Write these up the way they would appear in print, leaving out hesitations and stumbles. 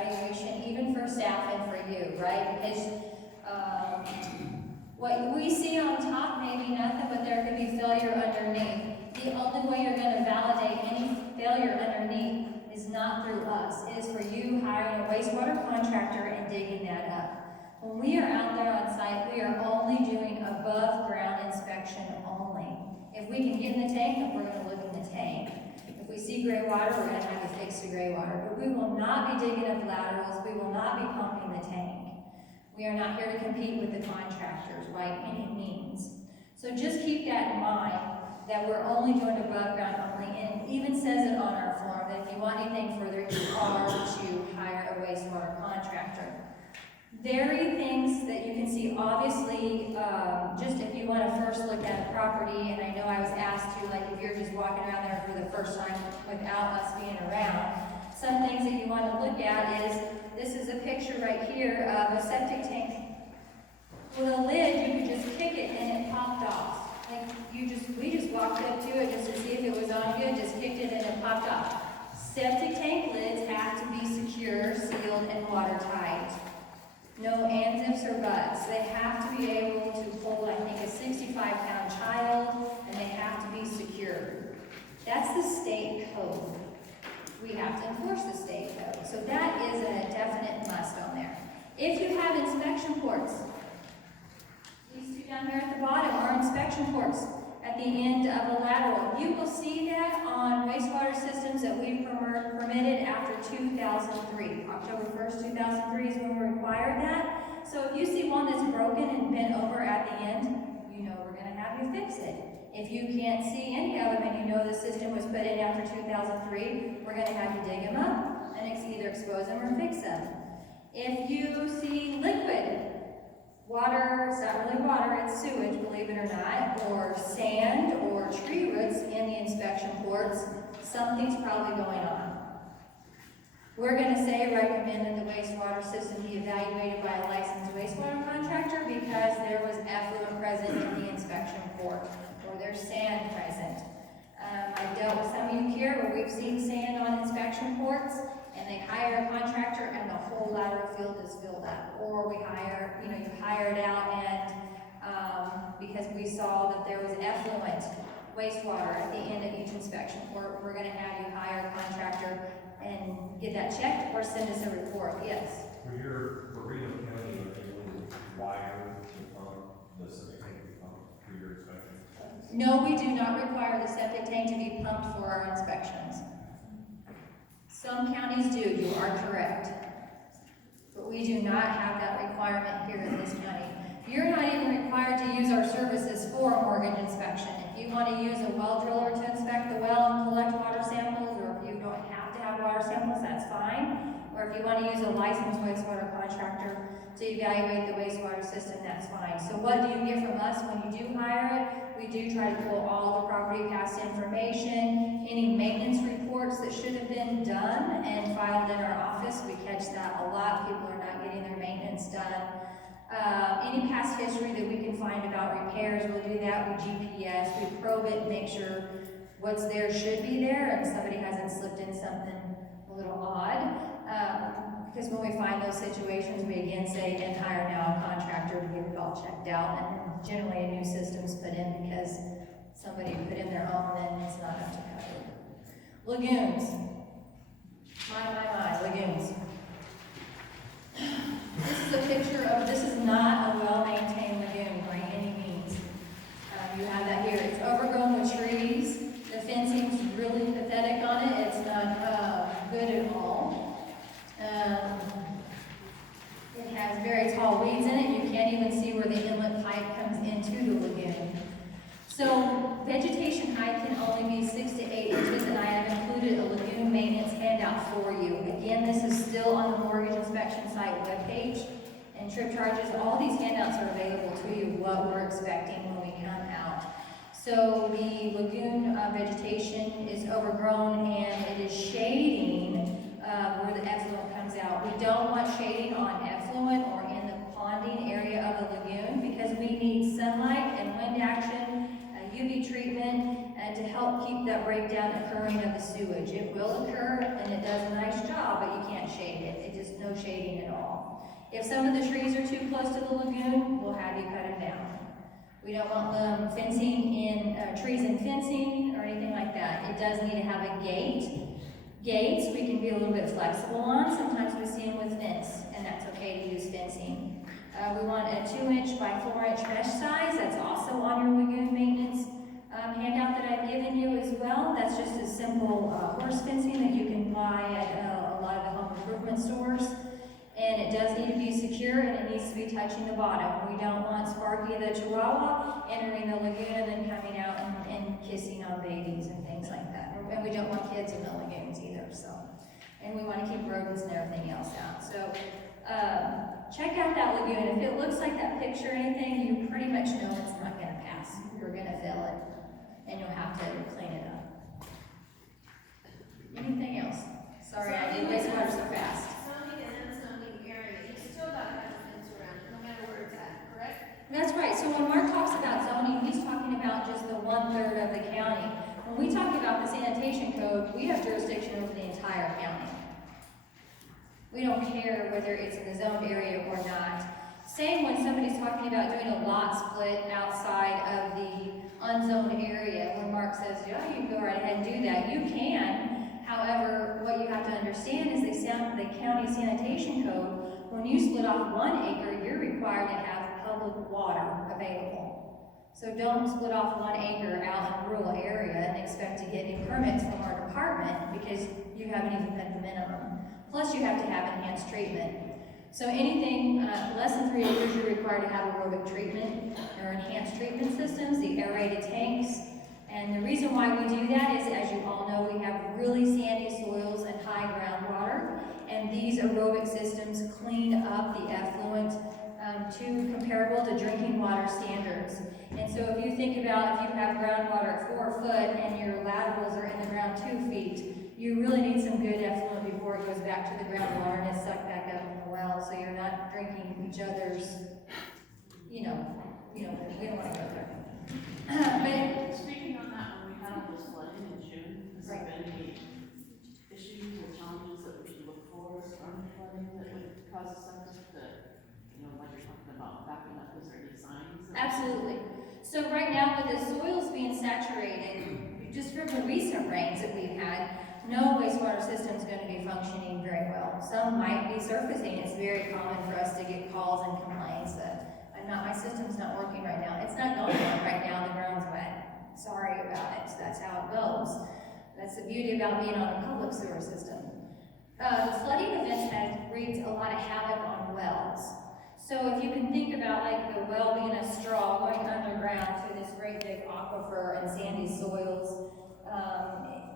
evaluation, even for staff and for you, right? Because what we see on top may be nothing, but there could be failure underneath. The only way you're going to validate any failure underneath is not through us. It is for you hiring a wastewater contractor and digging that up. When we are out there on site, we are only doing above ground inspection only. If we can get in the tank, then we're going to look in the tank. If we see gray water, we're going to have to fix the gray water. But we will not be digging up laterals. We will not be pumping the tank. We are not here to compete with the contractors by any means. So just keep that in mind, that we're only doing above ground only, and it even says it on our form that if you want anything further, you are to hire a wastewater contractor. Very things that you can see, obviously, just if you want to first look at a property, and I know I was asked to, like if you're just walking around there for the first time without us being around, some things that you want to look at is, this is a picture right here of a septic tank. With a lid, you could just kick it and it popped off. Like we just walked up to it just to see if it was on good, just kicked it and it popped off. Septic tank lids have to be secure, sealed, and watertight. No ands, ifs, or buts. They have to be able to hold, I think, a 65-pound child, and they have to be secure. That's the state code. We have to enforce the state code. So that is a definite must on there. If you have inspection ports, these two down here at the bottom are inspection ports at the end of a lateral. You will see that on wastewater systems that we've permitted after 2003. October 1st, 2003 is when we required that. So if you see one that's broken and bent over at the end, you know we're going to have you fix it. If you can't see any of them and you know the system was put in after 2003, we're going to have you dig them up and either expose them or fix them. If you see liquid, water, it's not really water, it's sewage, believe it or not, or sand or tree roots in the inspection ports, something's probably going on. We're going to say recommend that the wastewater system be evaluated by a licensed wastewater contractor because there was effluent present in the inspection port, or there's sand present. I've dealt with some of you here where we've seen sand on inspection ports, and they hire a contractor and the whole lateral field is filled up. Or we hire, you hire it out and because we saw that there was effluent wastewater at the end of each inspection port, we're going to have you hire a contractor and get that checked or send us a report. Yes? For Reno County, are they required to pump the septic tank to be pumped for your inspections? No, we do not require the septic tank to be pumped for our inspections. Some counties do, you are correct. But we do not have that requirement here in this county. You're not even required to use our services for a mortgage inspection. If you want to use a well driller to inspect the well and collect water samples, or if you don't have to have water samples, that's fine. Or if you want to use a licensed wastewater contractor to evaluate the wastewater system, that's fine. So what do you get from us when you do hire it? We do try to pull all the property past information, any maintenance reports that should have been done and filed in our office. We catch that a lot. People are not getting their maintenance done. Any past history that we can find about repairs, we'll do that with GPS. We probe it and make sure what's there should be there and somebody hasn't slipped in something a little odd. Because when we find those situations, we again say, and hire now a contractor to get it all checked out. And then generally a new system's put in because somebody put in their own, then it's not up to code. Lagoons. My, lagoons. This is a picture of, this is not a well-maintained lagoon by any means. You have that here. It's overgrown with trees. The fencing's really pathetic on it. It's not good at all. It has very tall weeds in it. You can't even see where the inlet pipe comes into the lagoon. So vegetation height can only be 6 to 8 inches, and I have included a lagoon maintenance handout for you. Again, this is still on the mortgage inspection site webpage, and trip charges. All these handouts are available to you, what we're expecting when we come out. So the lagoon vegetation is overgrown, and it is shading where the effluent comes out. We don't want shading on effluent or in the ponding area of the lagoon because we need sunlight and wind action, UV treatment, and to help keep that breakdown occurring of the sewage. It will occur, and it does a nice job, but you can't shade it. It just no shading at all. If some of the trees are too close to the lagoon, we'll have you cut them down. We don't want fencing in, trees and fencing or anything like that. It does need to have a gate. Gates, we can be a little bit flexible on. Sometimes we see them with fence, and that's okay to use fencing. We want a 2-inch by 4-inch mesh size. That's also on your lagoon maintenance handout that I've given you as well. That's just a simple horse fencing that you can buy at a lot of the home improvement stores. And it does need to be secure, and it needs to be touching the bottom. We don't want Sparky the Chihuahua entering the lagoon and then coming out and kissing on babies and things like that. And we don't want kids in the lagoons either, so. And we want to keep rodents and everything else out. So, check out that lagoon. If it looks like that picture or anything, you pretty much know it's not gonna pass. We're gonna fill it, and you'll have to clean it up. Anything else? Sorry, I did wastewater so fast. Zoning and unzoning area, you still gotta have a fence around it, no matter where it's at, correct? That's right. So when Mark talks about zoning, he's talking about just the 1/3 of the county. When we talk about the sanitation code, we have jurisdiction over the entire county. We don't care whether it's in the zoned area or not. Same when somebody's talking about doing a lot split outside of the unzoned area, when Mark says, yeah, you can go right ahead and do that. You can. However, what you have to understand is the county sanitation code, when you split off 1 acre, you're required to have public water available. So don't split off 1 acre out in a rural area and expect to get any permits from our department because you haven't even met the minimum. Plus you have to have enhanced treatment. So anything less than 3 acres, you're required to have aerobic treatment or enhanced treatment systems, the aerated tanks. And the reason why we do that is, as you all know, we have really sandy soils and high groundwater. And these aerobic systems clean up the effluent to comparable to drinking water standards. And so if you think about if you have groundwater at 4 foot and your laterals are in the ground 2 feet, you really need some good effluent before it goes back to the groundwater and it's sucked back up in the well, so you're not drinking each other's, we don't want to go there. But Speaking on that, when we had all this flooding in June, has there been any issues or challenges that we should look for from flooding that would cause us to, like you're talking about backing up, is there any signs? absolutely. So right now with the soils being saturated, just from the recent rains that we've had, no wastewater system is going to be functioning very well. Some might be surfacing. It's very common for us to get calls and complaints that my system's not working right now. It's not going on right now. The ground's wet. Sorry about it. That's how it goes. That's the beauty about being on a public sewer system. The flooding events have wreaked a lot of havoc on wells. So if you can think about like the well being a straw going underground through this great big aquifer and sandy soils,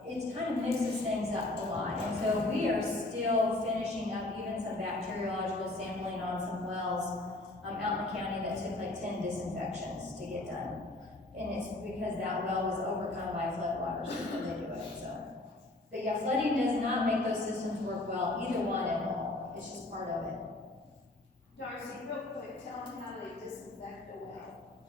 it kind of mixes things up a lot. And so we are still finishing up even some bacteriological sampling on some wells out in the county that took like 10 disinfections to get done. And it's because that well was overcome by a floodwater system to do it. So. But yeah, flooding does not make those systems work well, either one at all. It's just part of it. Darcy, real quick, tell them how they disinfect the well.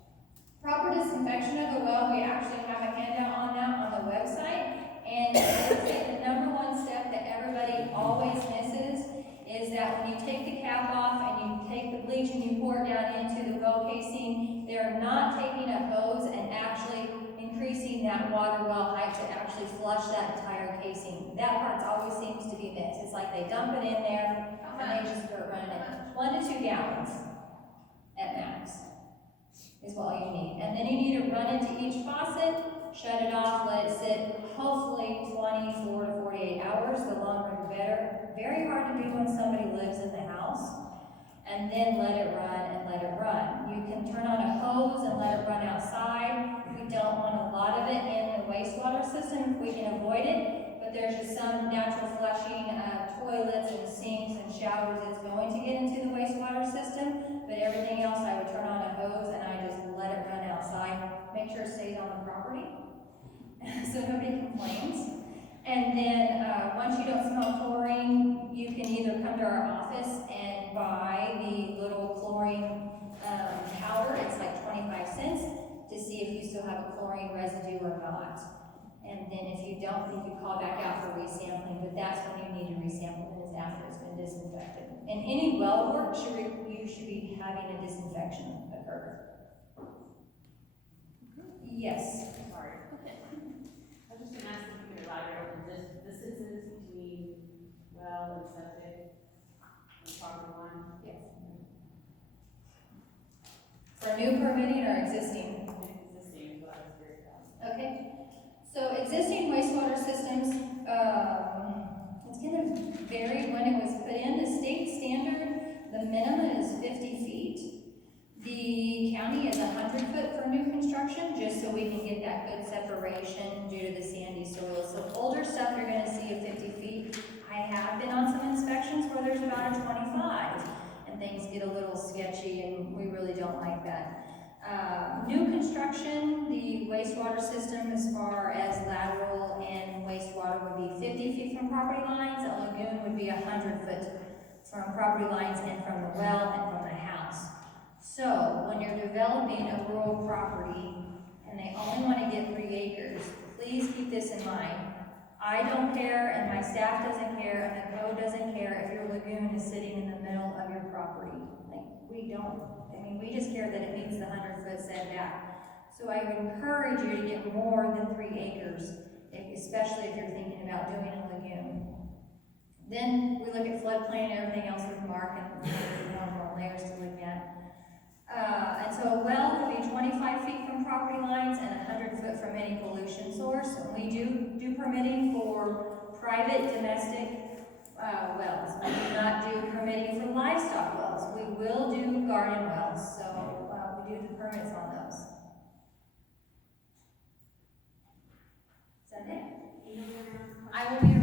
Proper disinfection of the well, we actually have a handout on that on the website. And I would say the #1 step that everybody always misses is that when you take the cap off and you take the bleach and you pour it down into the well casing, they're not taking a hose and actually increasing that water well height to actually flush that entire casing. That part always seems to be missed. It's like they dump it in there and they just start running it. 1 to 2 gallons at max is what you need. And then you need to run into each faucet, shut it off, let it sit, hopefully 24 to 48 hours, the longer the better. Very hard to do when somebody lives in the house. And then let it run and let it run. You can turn on a hose and let it run outside. We don't want a lot of it in the wastewater system if we can avoid it. But there's just some natural flushing toilets and sinks and showers that's going to get into the wastewater system. But everything else, I would turn on a hose and I just let it run outside. Make sure it stays on the property so nobody complains. And then once you don't smell chlorine, you can either come to our office and buy the little chlorine powder. It's like 25 cents to see if you still have a chlorine residue or not. And then if you don't, you can call back out for resampling, but that's when you need to resample, it is after it's been disinfected. And any well work you should be having a disinfection occur. Yes. Sorry. Okay. I was just gonna ask if you could elaborate on the distances between well and septic and property line. Yes. For new permitting or existing? Existing, but I was curious about. Okay, so existing wastewater systems, it's gonna vary when it was put in. The state standard, the minimum is 50 feet. The county is 100 foot for new construction, just so we can get that good separation due to the sandy soil. So older stuff, you're gonna see at 50 feet. I have been on some inspections where there's about a 25, and things get a little sketchy, and we really don't like that. New construction, the wastewater system as far as lateral and wastewater would be 50 feet from property lines. A lagoon would be 100 foot from property lines and from the well and from the house. So when you're developing a rural property and they only want to get 3 acres, please keep this in mind. I don't care and my staff doesn't care and the code doesn't care if your lagoon is sitting in the middle of your property. Like, we don't. I mean, we just care that it meets the 100 foot setback. So I would encourage you to get more than 3 acres, especially if you're thinking about doing a lagoon. Then we look at floodplain and everything else with Mark and more layers to look at. And so a well could be 25 feet from property lines and 100 foot from any pollution source. And we do permitting for private domestic wells. We do not do permitting for livestock wells. We will do garden wells, so we do the permits on those. Is that it? I will be